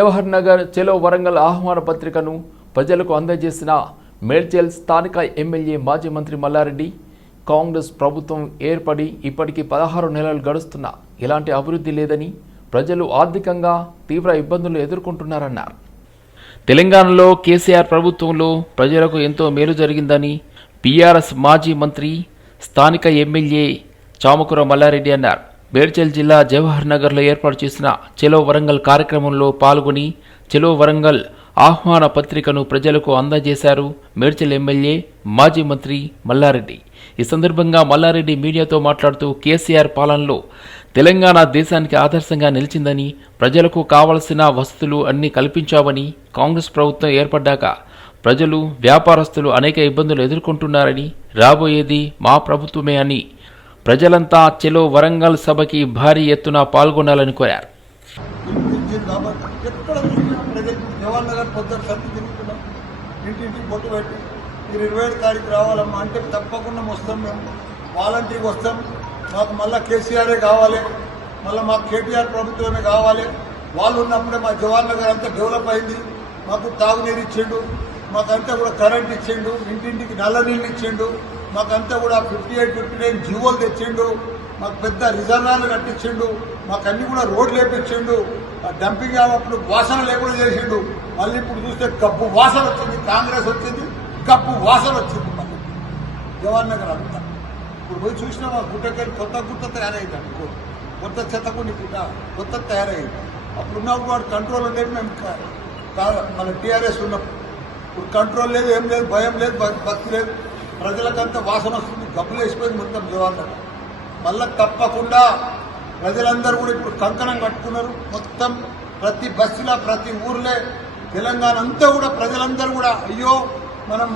జవహర్ నగర్ చెలో వరంగల్ ఆహ్వాన పత్రికను ప్రజలకు అందజేసిన మేడ్చల్ స్థానిక ఎమ్మెల్యే మాజీ మంత్రి మల్లారెడ్డి కాంగ్రెస్ ప్రభుత్వం ఏర్పడి ఇప్పటికి 16 నెలలు గడుస్తున్నా ఎలాంటి అభివృద్ధి లేదని ప్రజలు ఆర్థికంగా తీవ్ర ఇబ్బందులు ఎదుర్కొంటున్నారన్నారు. తెలంగాణలో కేసీఆర్ ప్రభుత్వంలో ప్రజలకు ఎంతో మేలు జరిగిందని పీఆర్ఎస్ మాజీ మంత్రి స్థానిక ఎమ్మెల్యే చామకూర మల్లారెడ్డి అన్నారు. మేడ్చల్ జిల్లా జవహర్ నగర్లో ఏర్పాటు చేసిన చెలో వరంగల్ కార్యక్రమంలో పాల్గొని చెలో వరంగల్ ఆహ్వాన పత్రికను ప్రజలకు అందజేశారు మేడ్చల్ ఎమ్మెల్యే మాజీ మంత్రి మల్లారెడ్డి. ఈ సందర్భంగా మల్లారెడ్డి మీడియాతో మాట్లాడుతూ కేసీఆర్ పాలనలో తెలంగాణ దేశానికి ఆదర్శంగా నిలిచిందని, ప్రజలకు కావలసిన వసతులు అన్నీ కల్పించామని, కాంగ్రెస్ ప్రభుత్వం ఏర్పడ్డాక ప్రజలు వ్యాపారస్తులు అనేక ఇబ్బందులు ఎదుర్కొంటున్నారని, రాబోయేది మా ప్రభుత్వమే అని ప్రజలంతా చెలో వరంగల్ సభకి భారీ ఎత్తున పాల్గొనాలని కోరారు. జవహర్ నగర్ పొద్దున సర్ది తిరుగుతున్నాం, ఇంటింటికి బొట్టు పెట్టి మీరు 27 తారీఖు రావాలమ్మా అంటే తప్పకుండా వస్తాం. మేము వాలంటీర్కి వస్తాం. మాకు మళ్ళీ కేసీఆరే కావాలి, మళ్ళీ మాకు కేటీఆర్ ప్రభుత్వమే కావాలి. వాళ్ళు ఉన్నప్పుడే మా జవహర్ నగర్ అంతా డెవలప్ అయింది. మాకు తాగునీరు ఇచ్చిండు, మాకంతా కూడా కరెంట్ ఇచ్చిండు, ఇంటింటికి నల్ల నీళ్ళు ఇచ్చిండు, మాకంతా కూడా 58, 59 జీవోలు తెచ్చిండు, మాకు పెద్ద రిజర్వాయర్లు కట్టించిండు, మాకు అన్ని కూడా రోడ్లు వేపించిండు, డంపింగ్ అప్పుడు వాసన లేకుండా చేసిండు. మళ్ళీ ఇప్పుడు చూస్తే గబ్బు వాసన వచ్చింది. కాంగ్రెస్ వచ్చింది, గబ్బు వాసన వచ్చింది. మళ్ళీ జవహర్ నగర్ అంతా ఇప్పుడు పోయి చూసినా మా గుట్టకెళ్ళి కొత్త గుట్ట తయారైందండి. కొత్త చెత్తకుండి గుట్ట కొత్త తయారైంది. అప్పుడు ఉన్నప్పుడు వాడు కంట్రోల్ ఉండేది. మేము మన టీఆర్ఎస్ ఉన్నప్పుడు ఇప్పుడు కంట్రోల్ లేదు, ఏం లేదు, భయం లేదు, భక్తి లేదు. ప్రజలకంతా వాసన వస్తుంది, గబ్బులు వేసిపోయింది మొత్తం జవహర్ నగర్. మళ్ళీ తప్పకుండా ప్రజలందరూ కూడా ఇప్పుడు కంకణం కట్టుకున్నారు. మొత్తం ప్రతి బస్సులో ప్రతి ఊర్లే తెలంగాణ అంతా కూడా ప్రజలందరూ కూడా అయ్యో మనం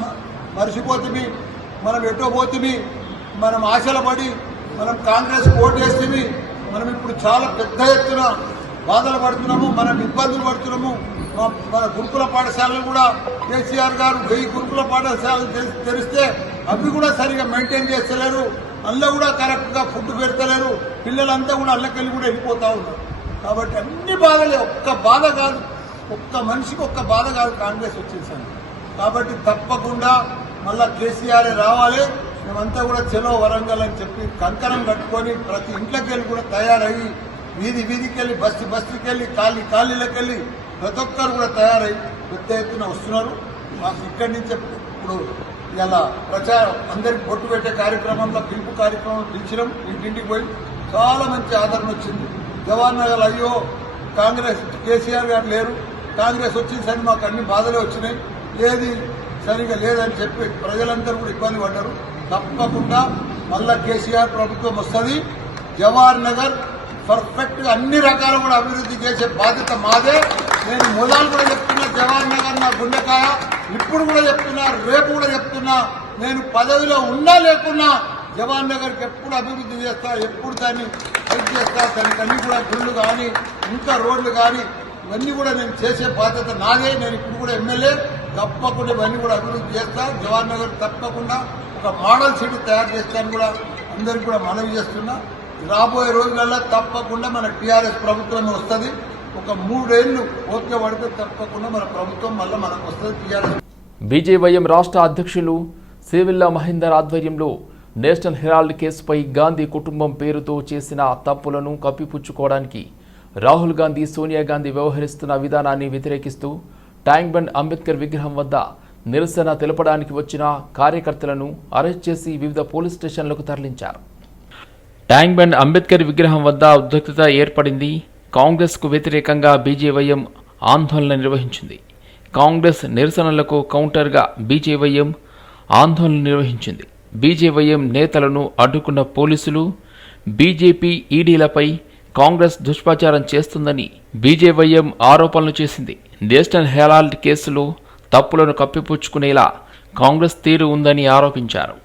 మర్చిపోతుంది, మనం ఎటో పోతుంది, మనం ఆశలు పడి మనం కాంగ్రెస్ ఓటు వేస్తుంది, మనం ఇప్పుడు చాలా పెద్ద ఎత్తున బాధలు పడుతున్నాము, మనం ఇబ్బందులు పడుతున్నాము. మన గురుకుల పాఠశాలలు కూడా కేసీఆర్ గారు 1000 గురుకుల పాఠశాలలు తెరిస్తే అవి కూడా సరిగా మెయింటైన్ చేస్తలేరు, అందులో కూడా కరెక్ట్గా ఫుడ్ పెడతలేరు. పిల్లలంతా కూడా అల్లకెళ్ళి కూడా వెళ్ళిపోతూ ఉన్నారు. కాబట్టి అన్ని బాధలే, ఒక్క బాధ కాదు, ఒక్క మనిషికి ఒక్క బాధ కాదు కాంగ్రెస్ వచ్చేసాను. కాబట్టి తప్పకుండా మళ్ళా కేసీఆర్ రావాలి. మేమంతా కూడా చెలో వరంగల్ అని చెప్పి కంకణం కట్టుకొని ప్రతి ఇంట్లోకి వెళ్ళి కూడా తయారయ్యి వీధి వీధికి వెళ్ళి బస్తీకి వెళ్ళి ఖాళీలకు వెళ్ళి ప్రతి ఒక్కరు కూడా తయారై పెద్ద ఎత్తున వస్తున్నారు. మాకు ఇక్కడి నుంచే ఇప్పుడు ఇలా ప్రచారం అందరికి బొట్టు పెట్టే కార్యక్రమంలో పిలుపు కార్యక్రమం పిలిచినాం. ఇంటింటికి పోయి చాలా మంచి ఆదరణ వచ్చింది. జవహర్ నగర్ అయ్యో కాంగ్రెస్ కేసీఆర్ గారు లేరు, కాంగ్రెస్ వచ్చింది సరి మాకు అన్ని బాధలే వచ్చినాయి, ఏది సరిగా లేదని చెప్పి ప్రజలందరూ కూడా ఇబ్బంది పడ్డారు. తప్పకుండా మళ్ళా కేసీఆర్ ప్రభుత్వం వస్తుంది. జవహర్ నగర్ పర్ఫెక్ట్గా అన్ని రకాలు కూడా అభివృద్ధి చేసే బాధ్యత మాదే. నేను మొదలు కూడా చెప్తున్నా, జవహర్ నగర్ నా గుండెకాయ. ఇప్పుడు కూడా చెప్తున్నా, రేపు కూడా చెప్తున్నా, నేను పదవిలో ఉన్నా లేకున్నా జవహర్ నగర్కి ఎప్పుడు అభివృద్ధి చేస్తా, ఎప్పుడు దాన్ని హెల్ప్ చేస్తా. దానికి అన్ని కూడా గుళ్ళు కానీ ఇంకా రోడ్లు కానీ ఇవన్నీ కూడా నేను చేసే బాధ్యత నాదే. నేను ఇప్పుడు కూడా ఎమ్మెల్యే, తప్పకుండా ఇవన్నీ కూడా అభివృద్ధి చేస్తా. జవహర్ నగర్ తప్పకుండా ఒక మోడల్ సిటీ తయారు చేస్తాను కూడా అందరికీ కూడా మనవి చేస్తున్నా. రాబోయే రోజులలో తప్పకుండా మన టీఆర్ఎస్ ప్రభుత్వం వస్తుంది. ఒక 3 ఏళ్ళు ఓకే పడితే తప్పకుండా మన ప్రభుత్వం మళ్ళీ మనకు వస్తుంది. టీఆర్ఎస్ బీజేవైఎం రాష్ట్ర అధ్యక్షులు సేవిల్లా మహేందర్ ఆధ్వర్యంలో నేషనల్ హెరాల్డ్ కేసుపై గాంధీ కుటుంబం పేరుతో చేసిన తప్పులను కప్పిపుచ్చుకోవడానికి రాహుల్ గాంధీ, సోనియా గాంధీ వ్యవహరిస్తున్న విధానాన్ని వ్యతిరేకిస్తూ ట్యాంక్ బండ్ అంబేద్కర్ విగ్రహం వద్ద నిరసన తెలపడానికి వచ్చిన కార్యకర్తలను అరెస్ట్ చేసి వివిధ పోలీస్ స్టేషన్లకు తరలించారు. ట్యాంక్ బండ్ అంబేద్కర్ విగ్రహం వద్ద ఉద్రిక్తత ఏర్పడింది. కాంగ్రెస్కు వ్యతిరేకంగా బీజేవైఎం ఆందోళన నిర్వహించింది. కాంగ్రెస్ నిరసనలకు కౌంటర్గా బీజేవైఎం ఆందోళన నిర్వహించింది. బీజేవైఎం నేతలను అడ్డుకున్న పోలీసులు బీజేపీ ఈడీలపై కాంగ్రెస్ దుష్ప్రచారం చేస్తుందని బీజేవైఎం ఆరోపణలు చేసింది. నేషనల్ హెరాల్డ్ కేసులో తప్పులను కప్పిపుచ్చుకునేలా కాంగ్రెస్ తీరు ఉందని ఆరోపించారు.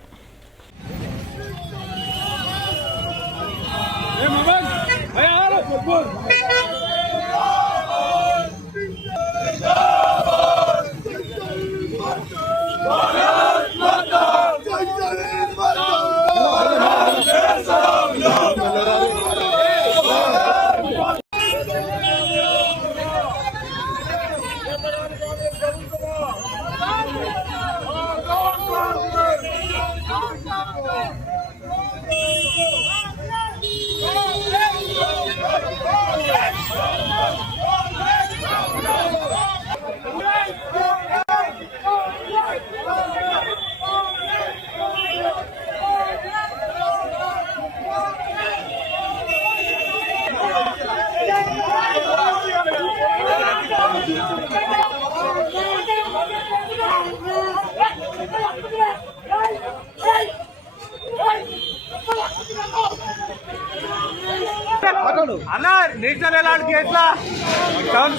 నేషనల్ అలాంటి కేసులో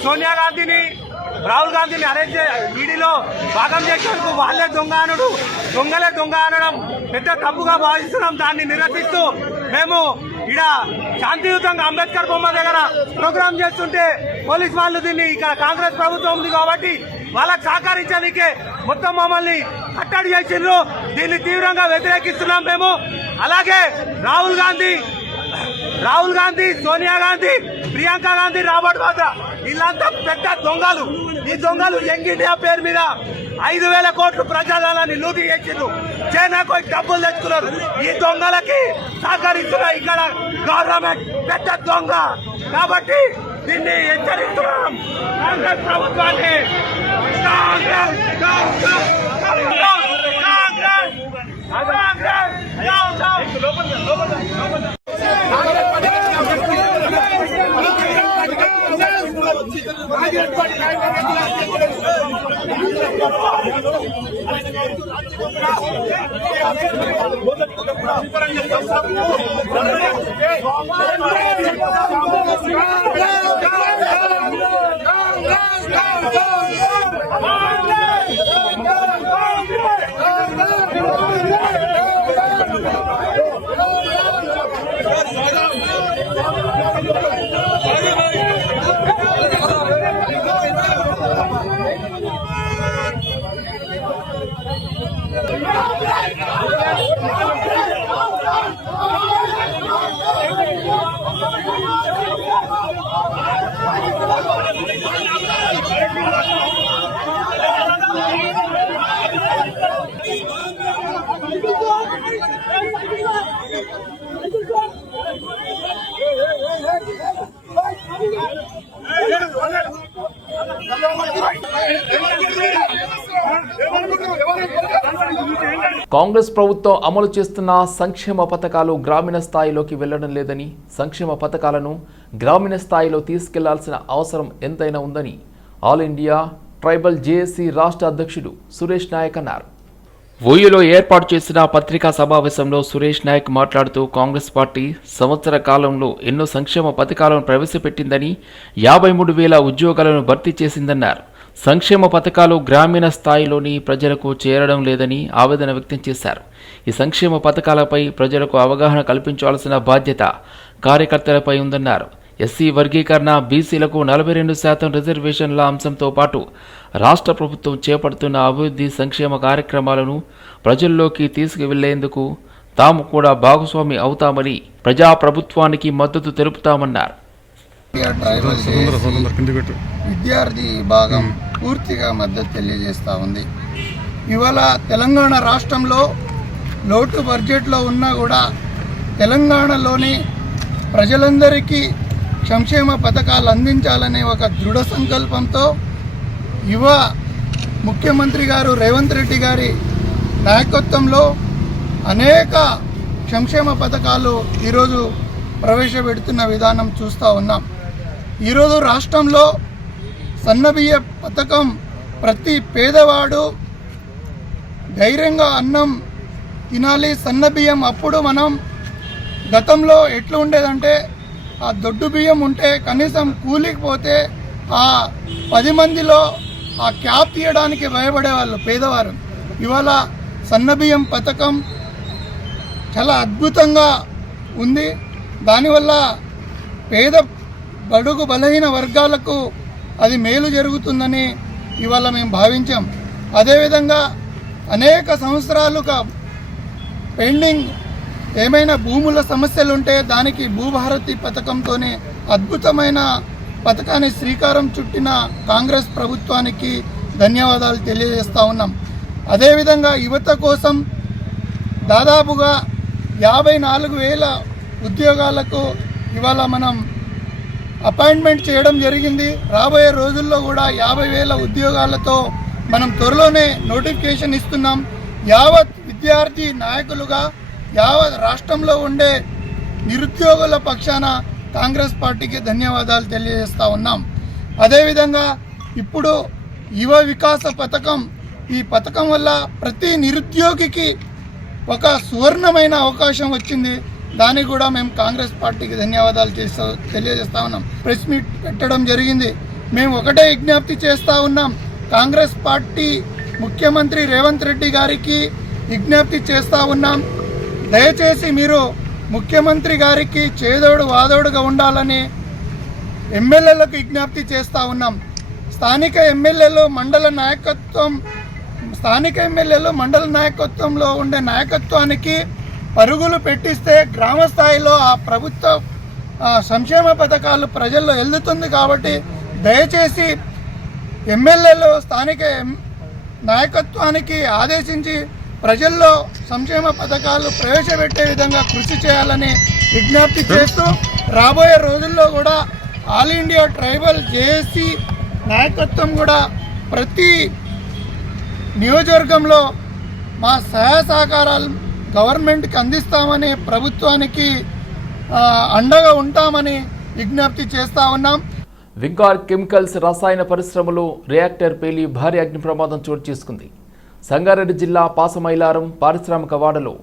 సోనియా గాంధీని రాహుల్ గాంధీని అరెస్ట్ ఈడీలో భాగం చేసేందుకు వాళ్ళే దొంగలే దొంగ అనడం పెద్ద తప్పుగా భావిస్తున్నాం. దాన్ని నిరసిస్తూ మేము ఇక్కడ శాంతియుతంగా అంబేద్కర్ బొమ్మ దగ్గర ప్రోగ్రామ్ చేస్తుంటే పోలీస్ వాళ్ళు దీన్ని ఇక్కడ కాంగ్రెస్ ప్రభుత్వం ఉంది కాబట్టి వాళ్ళకి సహకరించడానికే మొత్తం మమ్మల్ని కట్టడి చేసిండ్రు. దీన్ని తీవ్రంగా వ్యతిరేకిస్తున్నాం మేము. అలాగే రాహుల్ గాంధీ, సోనియా గాంధీ, ప్రియాంక గాంధీ, రాబర్ట్ వాద్రా వీళ్ళంతా పెద్ద దొంగలు. ఈ దొంగలు యంగ్ ఇండియా పేరు మీద 5,000 కోట్లు ప్రజాధనాన్ని లూటీ చేసిండ్రు. చైనాకు డబ్బులు తెచ్చుకున్నారు. ఈ దొంగలకి సహకరిస్తున్న ఇక్కడ గవర్నమెంట్ పెద్ద దొంగ. కాబట్టి దీన్ని హెచ్చరిస్తున్నాం కాంగ్రెస్ ప్రభుత్వాన్ని. కాంగ్రెస్ ప్రభుత్వం అమలు చేస్తున్న సంక్షేమ పథకాలు గ్రామీణ స్థాయిలోకి వెళ్లడం లేదని, సంక్షేమ పథకాలను గ్రామీణ స్థాయిలో తీసుకెళ్లాల్సిన అవసరం ఎంతైనా ఉందని ఆల్ ఇండియా ట్రైబల్ జేఏసీ రాష్ట్ర అధ్యక్షుడు సురేష్ నాయక్ అన్నారు. ఓయూలో ఏర్పాటు చేసిన పత్రికా సమావేశంలో సురేష్ నాయక్ మాట్లాడుతూ కాంగ్రెస్ పార్టీ సంవత్సర కాలంలో ఎన్నో సంక్షేమ పథకాలను ప్రవేశపెట్టిందని, 53,000 ఉద్యోగాలను భర్తీ చేసిందన్నారు. సంక్షేమ పథకాలు గ్రామీణ స్థాయిలోని ప్రజలకు చేరడం లేదని ఆవేదన వ్యక్తం చేశారు. ఈ సంక్షేమ పథకాలపై ప్రజలకు అవగాహన కల్పించాల్సిన బాధ్యత కార్యకర్తలపై ఉందన్నారు. ఎస్సీ వర్గీకరణ, బీసీలకు 42% రిజర్వేషన్ల అంశంతో పాటు రాష్ట్ర ప్రభుత్వం చేపడుతున్న అభివృద్ధి సంక్షేమ కార్యక్రమాలను ప్రజల్లోకి తీసుకువెళ్లేందుకు తాము కూడా భాగస్వామి అవుతామని, ప్రజాప్రభుత్వానికి మద్దతు తెలుపుతామన్నారు. విద్యార్థి విభాగం పూర్తిగా మద్దతు తెలియజేస్తూ ఉంది. ఇవాళ తెలంగాణ రాష్ట్రంలో లోటు బడ్జెట్లో ఉన్నా కూడా తెలంగాణలోని ప్రజలందరికీ సంక్షేమ పథకాలు అందించాలనే ఒక దృఢ సంకల్పంతో యువ ముఖ్యమంత్రి గారు రేవంత్ రెడ్డి గారి నాయకత్వంలో అనేక సంక్షేమ పథకాలు ఈరోజు ప్రవేశపెడుతున్న విధానం చూస్తూ ఉన్నాం. ఈరోజు రాష్ట్రంలో సన్నబియ్య పథకం ప్రతి పేదవాడు ధైర్యంగా అన్నం తినాలి. సన్నబియ్యం అప్పుడు మనం గతంలో ఎట్లా ఉండేదంటే ఆ దొడ్డు బియ్యం ఉంటే కనీసం కూలికి పోతే ఆ 10 మందిలో ఆ క్యాప్ తీయడానికి భయపడేవాళ్ళు పేదవారు. ఇవాళ సన్నబియ్యం పథకం చాలా అద్భుతంగా ఉంది. దానివల్ల పేద బడుగు బలహీన వర్గాలకు అది మేలు జరుగుతుందని ఇవాళ మేము భావించాం. అదేవిధంగా అనేక సంవత్సరాలుగా పెండింగ్ ఏమైనా భూముల సమస్యలు ఉంటే దానికి భూభారతి పథకంతోనే అద్భుతమైన పథకాన్ని శ్రీకారం చుట్టిన కాంగ్రెస్ ప్రభుత్వానికి ధన్యవాదాలు తెలియజేస్తూ ఉన్నాం. అదేవిధంగా యువత కోసం దాదాపుగా 54,000 ఉద్యోగాలకు ఇవాళ మనం అపాయింట్మెంట్ చేయడం జరిగింది. రాబోయే రోజుల్లో కూడా 50,000 ఉద్యోగాలతో మనం త్వరలోనే నోటిఫికేషన్ ఇస్తున్నాం. యావత్ విద్యార్థి నాయకులుగా యావత్ రాష్ట్రంలో ఉండే నిరుద్యోగుల పక్షాన కాంగ్రెస్ పార్టీకి ధన్యవాదాలు తెలియజేస్తూ ఉన్నాం. అదేవిధంగా ఇప్పుడు యువ వికాస పథకం, ఈ పథకం వల్ల ప్రతి నిరుద్యోగికి ఒక సువర్ణమైన అవకాశం వచ్చింది. దానికి కూడా మేము కాంగ్రెస్ పార్టీకి ధన్యవాదాలు తెలియజేస్తా ఉన్నాం. ప్రెస్ మీట్ పెట్టడం జరిగింది. మేము ఒకటే విజ్ఞప్తి చేస్తూ ఉన్నాం, కాంగ్రెస్ పార్టీ ముఖ్యమంత్రి రేవంత్ రెడ్డి గారికి విజ్ఞప్తి చేస్తూ ఉన్నాం, దయచేసి మీరు ముఖ్యమంత్రి గారికి చేదోడు వాదోడుగా ఉండాలని ఎమ్మెల్యేలకు విజ్ఞప్తి చేస్తూ ఉన్నాం. స్థానిక ఎమ్మెల్యేలు మండల నాయకత్వంలో ఉండే నాయకత్వానికి పరుగులు పెట్టిస్తే గ్రామ స్థాయిలో ఆ ప్రభుత్వ సంక్షేమ పథకాలు ప్రజల్లో వెళ్తుంది. కాబట్టి దయచేసి ఎమ్మెల్యేలు స్థానిక నాయకత్వానికి ఆదేశించి ప్రజల్లో సంక్షేమ పథకాలు ప్రవేశపెట్టే విధంగా కృషి చేయాలని విజ్ఞప్తి చేస్తూ రాబోయే రోజుల్లో కూడా ఆల్ ఇండియా ట్రైబల్ జేఏసీ నాయకత్వం కూడా ప్రతి నియోజకవర్గంలో మా సహాయ సహకారాలు గవర్నమెంట్కి అందిస్తామని, ప్రభుత్వానికి అండగా ఉంటామని విజ్ఞప్తి చేస్తూ ఉన్నాం. వింకార్ కెమికల్స్ రసాయన పరిశ్రమలో రియాక్టర్ పేలి భారీ అగ్ని ప్రమాదం చోటు చేసుకుంది. సంగారెడ్డి జిల్లా పాసమైలారం పారిశ్రామిక వాడలో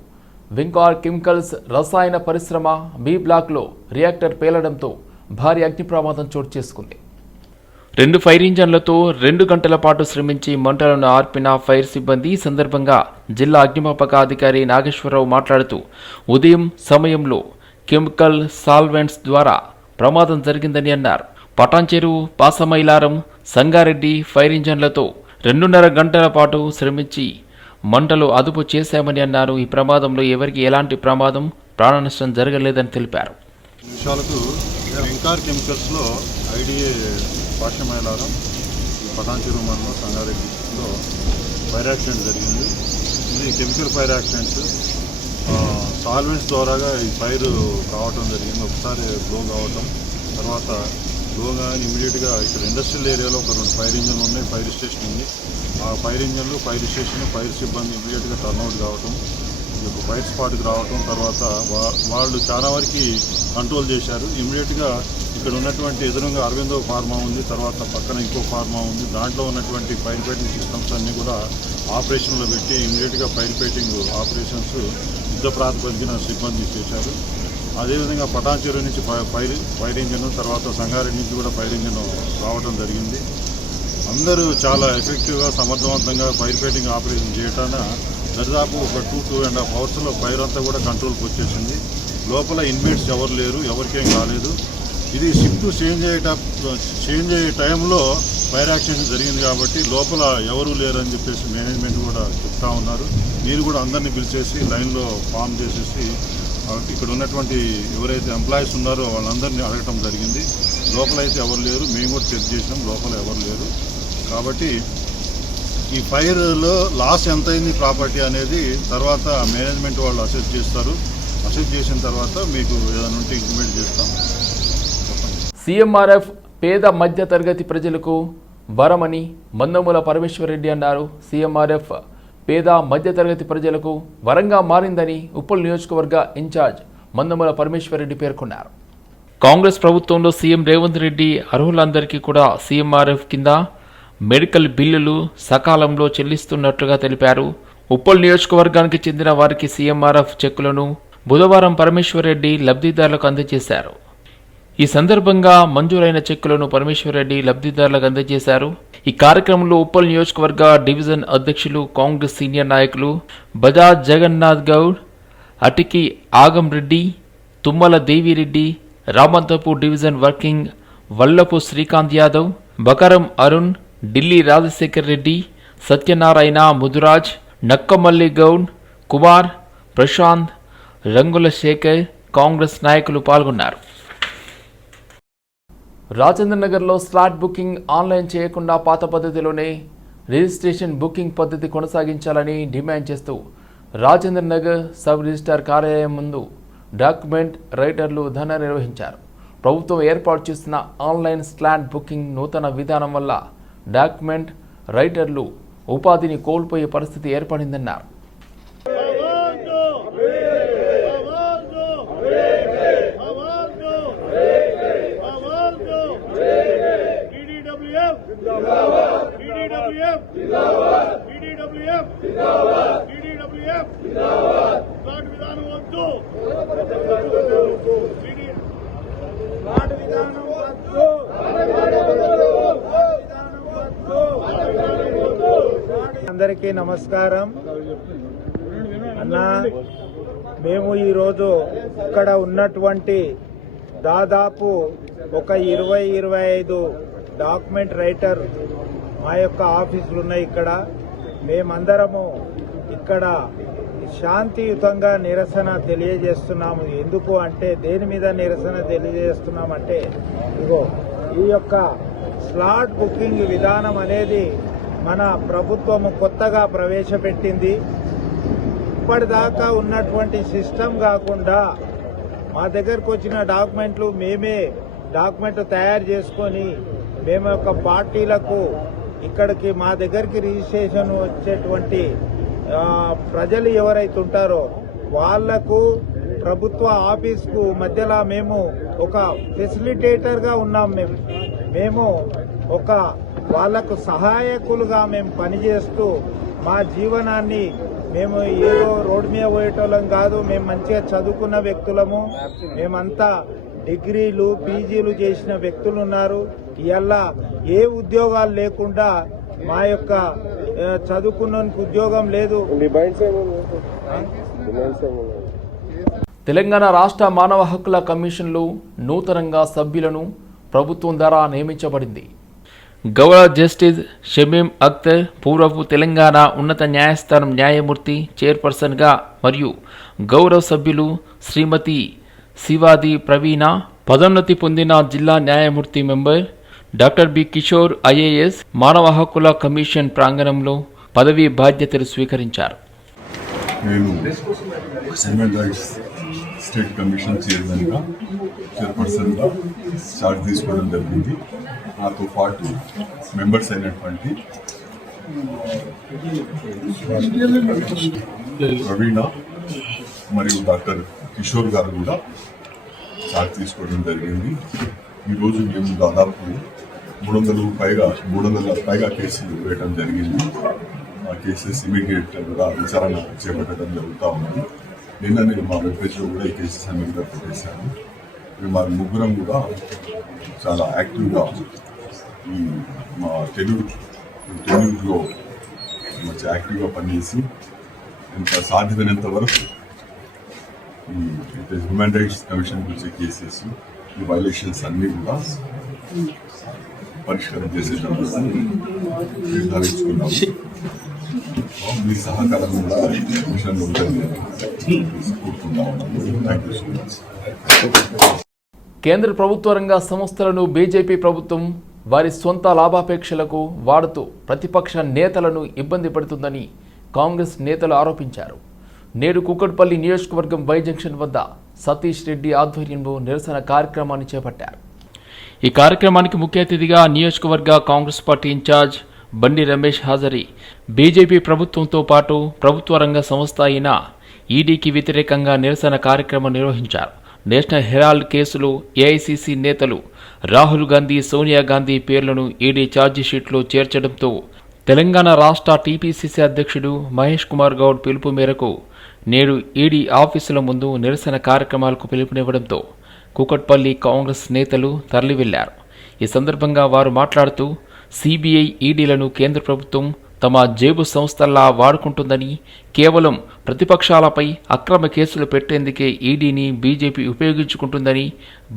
వింకార్ కెమికల్స్ రసాయన పరిశ్రమ బి బ్లాక్లో రియాక్టర్ పేలడంతో భారీ అగ్ని ప్రమాదం చోటు చేసుకుంది. 2 ఫైర్ ఇంజన్లతో 2 గంటల పాటు శ్రమించి మంటలను ఆర్పిన ఫైర్ సిబ్బంది. ఈ సందర్భంగా జిల్లా అగ్నిమాపక అధికారి నాగేశ్వరరావు మాట్లాడుతూ ఉదయం సమయంలో కెమికల్ సాల్వెంట్స్ ద్వారా ప్రమాదం జరిగిందని అన్నారు. పటాన్చెరు, పాసమైలారం, సంగారెడ్డి ఫైర్ ఇంజన్లతో 2.5 గంటల పాటు శ్రమించి మంటలు అదుపు చేశామని అన్నారు. ఈ ప్రమాదంలో ఎవరికి ఎలాంటి ప్రమాదం, ప్రాణ నష్టం జరగలేదని తెలిపారు. నిమిషాలకు వింకార్ కెమికల్స్లో ఐడిఏ పాషమైలారం పటాన్చెరు మండలం సంగారెడ్డిలో ఫైర్ యాక్సిడెంట్ జరిగింది. ఇది కెమికల్ ఫైర్ యాక్సిడెంట్స్. సాల్వెంట్స్ ద్వారాగా ఈ ఫైర్ కావటం జరిగింది. ఒకసారి బ్లో కావటం, తర్వాత బ్లో కానీ ఇమీడియట్గా ఇక్కడ ఇండస్ట్రియల్ ఏరియాలో ఒక 2 ఫైర్ ఇంజన్లు ఉన్నాయి, ఫైర్ స్టేషన్ ఉంది. ఆ ఫైర్ ఇంజన్లు, ఫైర్ స్టేషన్, ఫైర్ సిబ్బంది ఇమీడియట్గా టర్న్అవుట్ కావటం, ఫైర్ స్పాట్కి రావటం, తర్వాత వాళ్ళు చాలా వరకు కంట్రోల్ చేశారు. ఇమీడియట్గా ఇక్కడ ఉన్నటువంటి ఎదురుగా అరవిందో ఫార్మా ఉంది, తర్వాత పక్కన ఇంకో ఫార్మా ఉంది. దాంట్లో ఉన్నటువంటి ఫైర్ ఫైటింగ్ సిస్టమ్స్ అన్నీ కూడా ఆపరేషన్లో పెట్టి ఇమీడియట్గా ఫైర్ ఫైటింగ్ ఆపరేషన్స్ యుద్ధ ప్రాతిపదికన సిబ్బంది చేశారు. అదేవిధంగా పటాన్చెరు నుంచి ఫైర్ ఇంజన్, తర్వాత సంగారెడ్డి నుంచి కూడా ఫైర్ ఇంజన్ రావడం జరిగింది. అందరూ చాలా ఎఫెక్టివ్గా, సమర్థవంతంగా ఫైర్ ఫైటింగ్ ఆపరేషన్ చేయటాన దాదాపు ఒక 2.5 అవర్స్లో ఫైర్ అంతా కూడా కంట్రోల్కి వచ్చేసింది. లోపల ఇన్మేట్స్ ఎవరు లేరు, ఎవరికేం కాలేదు. ఇది షిఫ్ట్ చేంజ్ అయ్యే టైంలో ఫైర్ యాక్సిడెంట్ జరిగింది కాబట్టి లోపల ఎవరూ లేరని చెప్పేసి మేనేజ్మెంట్ కూడా చెప్తా ఉన్నారు. మీరు కూడా అందరినీ పిలిచేసి లైన్లో ఫామ్ చేసేసి ఇక్కడ ఉన్నటువంటి ఎవరైతే ఎంప్లాయీస్ ఉన్నారో వాళ్ళందరినీ అడగటం జరిగింది. లోపలైతే ఎవరు లేరు, మేము కూడా చెక్ చేసినాం, లోపల ఎవరు లేరు. కాబట్టి ఈ ఫైర్లో లాస్ ఎంతైంది ప్రాపర్టీ అనేది తర్వాత మేనేజ్మెంట్ వాళ్ళు అసెస్ చేస్తారు. అసెస్ చేసిన తర్వాత మీకు ఏదైనా ఉంటే ఇంటిమేట్ చేస్తాం. సీఎంఆర్ఎఫ్ పేద మధ్య తరగతి ప్రజలకు వరమని మందముల పరమేశ్వరరెడ్డి అన్నారు. సీఎంఆర్ఎఫ్ పేద మధ్యతరగతి ప్రజలకు వరంగా మారిందని ఉప్పల్ నియోజకవర్గ ఇన్ఛార్జ్ మందముల పరమేశ్వరరెడ్డి పేర్కొన్నారు. కాంగ్రెస్ ప్రభుత్వంలో సీఎం రేవంత్ రెడ్డి అర్హులందరికీ కూడా సీఎంఆర్ఎఫ్ కింద మెడికల్ బిల్లులు సకాలంలో చెల్లిస్తున్నట్లుగా తెలిపారు. ఉప్పల్ నియోజకవర్గానికి చెందిన వారికి సీఎంఆర్ఎఫ్ చెక్కులను బుధవారం పరమేశ్వరరెడ్డి లబ్ధిదారులకు అందజేశారు. ఈ సందర్భంగా మంజూరైన చెక్కులను పరమేశ్వరరెడ్డి లబ్ధిదారులకు అందజేశారు. ఈ కార్యక్రమంలో ఉప్పల్ నియోజకవర్గ డివిజన్ అధ్యక్షులు, కాంగ్రెస్ సీనియర్ నాయకులు బజాజ్ జగన్నాథ్ గౌడ్, అటికి ఆగం రెడ్డి, తుమ్మల దేవిరెడ్డి, రామంతపూర్ డివిజన్ వర్కింగ్ వల్లపు శ్రీకాంత్ యాదవ్, బకరం అరుణ్, ఢిల్లీ రాజశేఖర్ రెడ్డి, సత్యనారాయణ, ముదురాజ్, నక్కమల్లి గౌడ్, కుమార్, ప్రశాంత్, రంగుల శేఖర్, కాంగ్రెస్ నాయకులు పాల్గొన్నారు. రాజేంద్ర నగర్లో స్లాట్ బుకింగ్ ఆన్లైన్ చేయకుండా పాత పద్ధతిలోనే రిజిస్ట్రేషన్ బుకింగ్ పద్ధతి కొనసాగించాలని డిమాండ్ చేస్తూ రాజేంద్ర నగర్ సబ్ రిజిస్ట్రార్ కార్యాలయం ముందు డాక్యుమెంట్ రైటర్లు ధర్నా నిర్వహించారు. ప్రభుత్వం ఏర్పాటు చేసిన ఆన్లైన్ స్లాట్ బుకింగ్ నూతన విధానం వల్ల డాక్యుమెంట్ రైటర్లు ఉపాధిని కోల్పోయే పరిస్థితి ఏర్పడిందన్నారు. BDWF అందరికీ నమస్కారం అన్న. మేము ఈరోజు ఇక్కడ ఉన్నటువంటి దాదాపు ఒక 20-25 డాక్యుమెంట్ రైటర్ మా యొక్క ఆఫీసులు ఉన్నాయి. ఇక్కడ మేమందరము ఇక్కడ శాంతియుతంగా నిరసన తెలియజేస్తున్నాము. ఎందుకు అంటే దేని మీద నిరసన తెలియజేస్తున్నామంటే ఇగో ఈ యొక్క స్లాట్ బుకింగ్ విధానం అనేది మన ప్రభుత్వము కొత్తగా ప్రవేశపెట్టింది. ఇప్పటిదాకా ఉన్నటువంటి సిస్టమ్ కాకుండా మా దగ్గరకు వచ్చిన డాక్యుమెంట్లు మేమే తయారు చేసుకొని మేము యొక్క పార్టీలకు ఇక్కడికి మా దగ్గరికి రిజిస్ట్రేషన్ వచ్చేటువంటి ప్రజలు ఎవరైతే ఉంటారో వాళ్లకు ప్రభుత్వ ఆఫీస్కు మధ్యలో మేము ఒక ఫెసిలిటేటర్గా ఉన్నాం. మేము ఒక వాళ్లకు సహాయకులుగా మేము పనిచేస్తూ మా జీవనాన్ని మేము ఏదో రోడ్డు మీద పోయేటోళ్ళం కాదు. మేము మంచిగా చదువుకున్న వ్యక్తులము. మేమంతా డిగ్రీలు పీజీలు చేసిన వ్యక్తులు ఉన్నారు. ఇవాళ ఏ ఉద్యోగాలు లేకుండా మా యొక్క చదువుకున్నోనికి ఉద్యోగం లేదు. తెలంగాణ రాష్ట్ర మానవ హక్కుల కమిషన్లో నూతనంగా సభ్యులను ప్రభుత్వం ద్వారా నియమించబడింది. గౌరవ జస్టిస్ షమీం అఖ్తర్ పూర్వపు తెలంగాణ ఉన్నత న్యాయస్థానం న్యాయమూర్తి చైర్పర్సన్గా మరియు గౌరవ సభ్యులు శ్రీమతి శివాది ప్రవీణ, పదోన్నతి పొందిన జిల్లా న్యాయమూర్తి member doctor B Kishore IAS మానవ హక్కుల కమిషన్ ప్రాంగణంలో పదవీ బాధ్యతలు స్వీకరించారు. నేను హ్యూమన్ రైట్స్ స్టేట్ కమిషన్ చైర్పర్సన్గా చార్జ్ తీసుకోవడం జరిగింది. నాతో పాటు మెంబర్స్ అయినటువంటి ప్రవీణ మరియు డాక్టర్ కిషోర్ గారు కూడా చార్జ్ తీసుకోవడం జరిగింది. ఈరోజు మేము దాదాపు 300 పైగా కేసులు వేయడం జరిగింది. ఆ కేసెస్ ఇమీడియట్గా విచారణ చేపట్టడం జరుగుతూ ఉంది. నిన్న నేను మా వెబ్పేజ్లో కూడా ఈ కేసెస్ అన్ని కూడా పెట్టేశాను. మేము మా ముగ్గురం కూడా చాలా యాక్టివ్గా ఈ మా టెన్యూర్లో మంచి యాక్టివ్గా పనిచేసి ఎంత సాధ్యమైనంత వరకు ఈ హ్యూమన్ రైట్స్ కమిషన్ గురించి కేసెస్ ఈ వైలేషన్స్ అన్నీ కూడా పరిష్కారం చేసేటప్పుడు నిర్ధారించుకున్నాము. మీ సహకారం కూడా కమిషన్ ఉంటుంది కోరుకుంటా ఉన్నాము. Thank you so much. కేంద్ర ప్రభుత్వ రంగ సంస్థలను బీజేపీ ప్రభుత్వం వారి సొంత లాభాపేక్షలకు వాడుతూ ప్రతిపక్ష నేతలను ఇబ్బంది పెడుతుందని కాంగ్రెస్ నేతలు ఆరోపించారు. నేడు కూకట్పల్లి నియోజకవర్గం వై జంక్షన్ వద్ద సతీష్ రెడ్డి ఆధ్వర్యంలో నిరసన కార్యక్రమాన్ని చేపట్టారు. ఈ కార్యక్రమానికి ముఖ్య అతిథిగా నియోజకవర్గ కాంగ్రెస్ పార్టీ ఇన్ఛార్జ్ బండి రమేష్ హాజరై బీజేపీ ప్రభుత్వంతో పాటు ప్రభుత్వ రంగ సంస్థ అయిన ఈడీకి వ్యతిరేకంగా నిరసన కార్యక్రమం నిర్వహించారు. నేషనల్ హెరాల్డ్ కేసులో ఏఐసీసీ నేతలు రాహుల్ గాంధీ, సోనియా గాంధీ పేర్లను ఈడీ ఛార్జిషీట్లో చేర్చడంతో తెలంగాణ రాష్ట్ర టీపీసీసీ అధ్యక్షుడు మహేష్ కుమార్ గౌడ్ పిలుపు మేరకు నేడు ఈడీ ఆఫీసుల ముందు నిరసన కార్యక్రమాలకు పిలుపునివ్వడంతో కూకట్పల్లి కాంగ్రెస్ నేతలు తరలి వెళ్లారు. ఈ సందర్భంగా వారు మాట్లాడుతూ సిబిఐ, ఈడీలను కేంద్ర ప్రభుత్వం తమ జేబు సంస్థల్లా వాడుకుంటుందని, కేవలం ప్రతిపక్షాలపై అక్రమ కేసులు పెట్టేందుకే ఈడీని బీజేపీ ఉపయోగించుకుంటుందని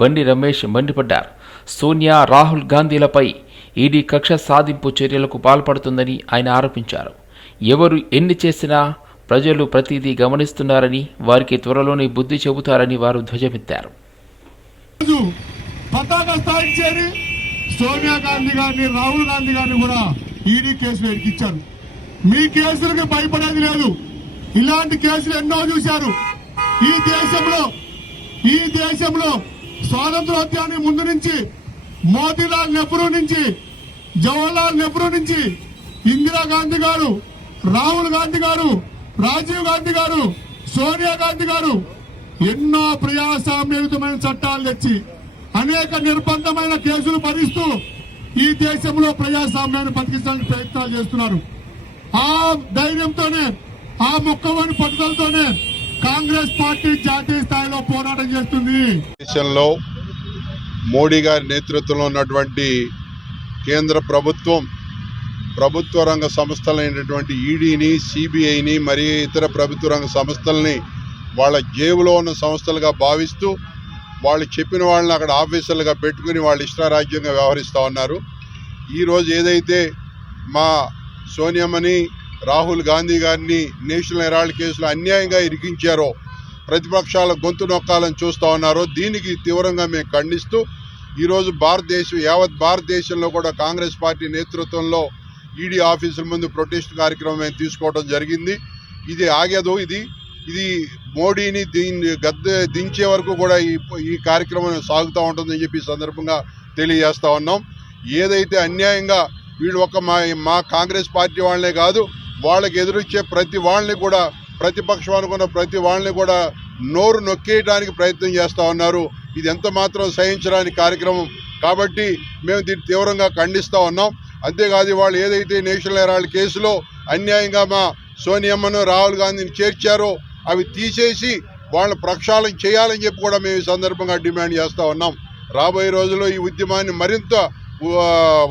బండి రమేష్ మండిపడ్డారు. సోనియా, రాహుల్ గాంధీలపై ఈడీ కక్ష సాధింపు చర్యలకు పాల్పడుతుందని ఆయన ఆరోపించారు. ఎవరు ఎన్ని చేసినా ప్రజలు ప్రతిదీ గమనిస్తున్నారని, వారికి త్వరలోనే బుద్ధి చెబుతారని వారు ధ్వజమెత్తారు. పతాక స్థాయికి చేరి సోనియా గాంధీ గారిని, రాహుల్ గాంధీ గారిని కూడా ఈడీ కేసులు ఎక్కించారు. మీ కేసులకు భయపడేది లేదు. ఇలాంటి కేసులు ఎన్నో చూశారు. ఈ దేశంలో స్వాతంత్రోద్యాన్ని ముందు నుంచి మోతీలాల్ నెహ్రూ నుంచి, జవహర్లాల్ నెహ్రూ నుంచి ఇందిరాగాంధీ గారు, రాహుల్ గాంధీ గారు, రాజీవ్ గాంధీ గారు, సోనియా గాంధీ గారు ఎన్నో ప్రజాస్వామ్యయుతమైన చట్టాలు తెచ్చి అనేక నిర్బంధమైన కేసులు భరిస్తూ ఈ దేశంలో ప్రజాస్వామ్యాన్ని బతికించడానికి ప్రయత్నాలు చేస్తున్నారు. ఆ ధైర్యంతోనే, ఆ మొక్కవని పట్టుదలతోనే కాంగ్రెస్ పార్టీ జాతీయ స్థాయిలో పోరాటం చేస్తుంది. దేశంలో మోడీ గారి నేతృత్వంలో ఉన్నటువంటి కేంద్ర ప్రభుత్వ రంగ సంస్థలైనటువంటి ఈడీని, సిబిఐని మరియు ఇతర ప్రభుత్వ రంగ సంస్థల్ని వాళ్ళ జేబులో ఉన్న సంస్థలుగా భావిస్తూ వాళ్ళు చెప్పిన వాళ్ళని అక్కడ ఆఫీసర్లుగా పెట్టుకుని వాళ్ళు ఇష్టారాజ్యంగా వ్యవహరిస్తూ ఉన్నారు. ఈరోజు ఏదైతే మా సోనియామణి, రాహుల్ గాంధీ గారిని నేషనల్ హెరాల్డ్ కేసులో అన్యాయంగా ఇరికించారో, ప్రతిపక్షాల గొంతు నొక్కాలని చూస్తూ ఉన్నారో, దీనికి తీవ్రంగా మేము ఖండిస్తూ ఈరోజు యావత్ భారతదేశంలో కూడా కాంగ్రెస్ పార్టీ నేతృత్వంలో ఈడీ ఆఫీసుల ముందు ప్రొటెస్ట్ కార్యక్రమం మేము తీసుకోవడం జరిగింది. ఇది ఆగదు. ఇది మోడీని దించే వరకు కూడా ఈ కార్యక్రమం సాగుతూ ఉంటుందని చెప్పి సందర్భంగా తెలియజేస్తా ఉన్నాం. ఏదైతే అన్యాయంగా వీళ్ళు మా కాంగ్రెస్ పార్టీ వాళ్ళనే కాదు, వాళ్ళకి ఎదురొచ్చే ప్రతి వాళ్ళని కూడా, ప్రతిపక్షం అనుకున్న ప్రతి వాళ్ళని కూడా నోరు నొక్కేయడానికి ప్రయత్నం చేస్తూ ఉన్నారు. ఇది ఎంత మాత్రం సహించడానికి కార్యక్రమం కాబట్టి మేము దీన్ని తీవ్రంగా ఖండిస్తూ ఉన్నాం. అంతేకాదు వాళ్ళు ఏదైతే నేషనల్ హెరాల్డ్ కేసులో అన్యాయంగా మా సోనియమ్మను, రాహుల్ గాంధీని చేర్చారో అవి తీసేసి వాళ్ళని ప్రక్షాళన చేయాలని చెప్పి కూడా మేము ఈ సందర్భంగా డిమాండ్ చేస్తూ ఉన్నాం. రాబోయే రోజుల్లో ఈ ఉద్యమాన్ని మరింత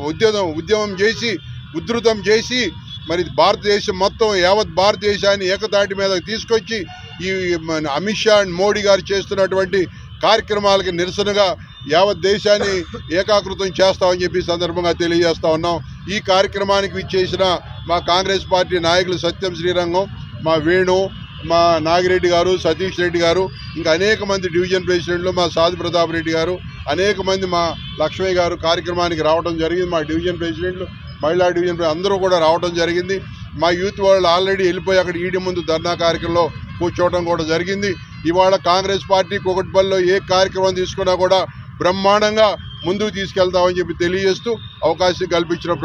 ఉద్యమం చేసి ఉధృతం చేసి మరి భారతదేశం మొత్తం యావత్ భారతదేశాన్ని ఏకతాటి మీద తీసుకొచ్చి ఈ అమిత్ షా అండ్ మోడీ గారు చేస్తున్నటువంటి కార్యక్రమాలకి నిరసనగా యావత్ దేశాన్ని ఏకాకృతం చేస్తామని చెప్పి సందర్భంగా తెలియజేస్తా ఉన్నాం. ఈ కార్యక్రమానికి విచ్చేసిన మా కాంగ్రెస్ పార్టీ నాయకులు సత్యం శ్రీరంగం, మా వేణు, మా నాగిరెడ్డి గారు, సతీష్ రెడ్డి గారు, ఇంకా అనేక మంది డివిజన్ ప్రెసిడెంట్లు, మా సాధు ప్రతాప్ రెడ్డి గారు, అనేక మంది మా లక్ష్మయ్య గారు కార్యక్రమానికి రావడం జరిగింది. మా డివిజన్ ప్రెసిడెంట్లు, మహిళా డివిజన్ అందరూ కూడా రావడం జరిగింది. మా యూత్ వాళ్ళు ఆల్రెడీ వెళ్ళిపోయి అక్కడ ఈడీ ముందు ధర్నా కార్యక్రమంలో కూర్చోవడం కూడా జరిగింది. ఇవాళ కాంగ్రెస్ పార్టీ కూకట్పల్లిలో ఏ కార్యక్రమం తీసుకున్నా కూడా బ్రహ్మాండంగా ముందుకు తీసుకెళ్తామని చెప్పి తెలియజేస్తూ అవకాశం కల్పించిన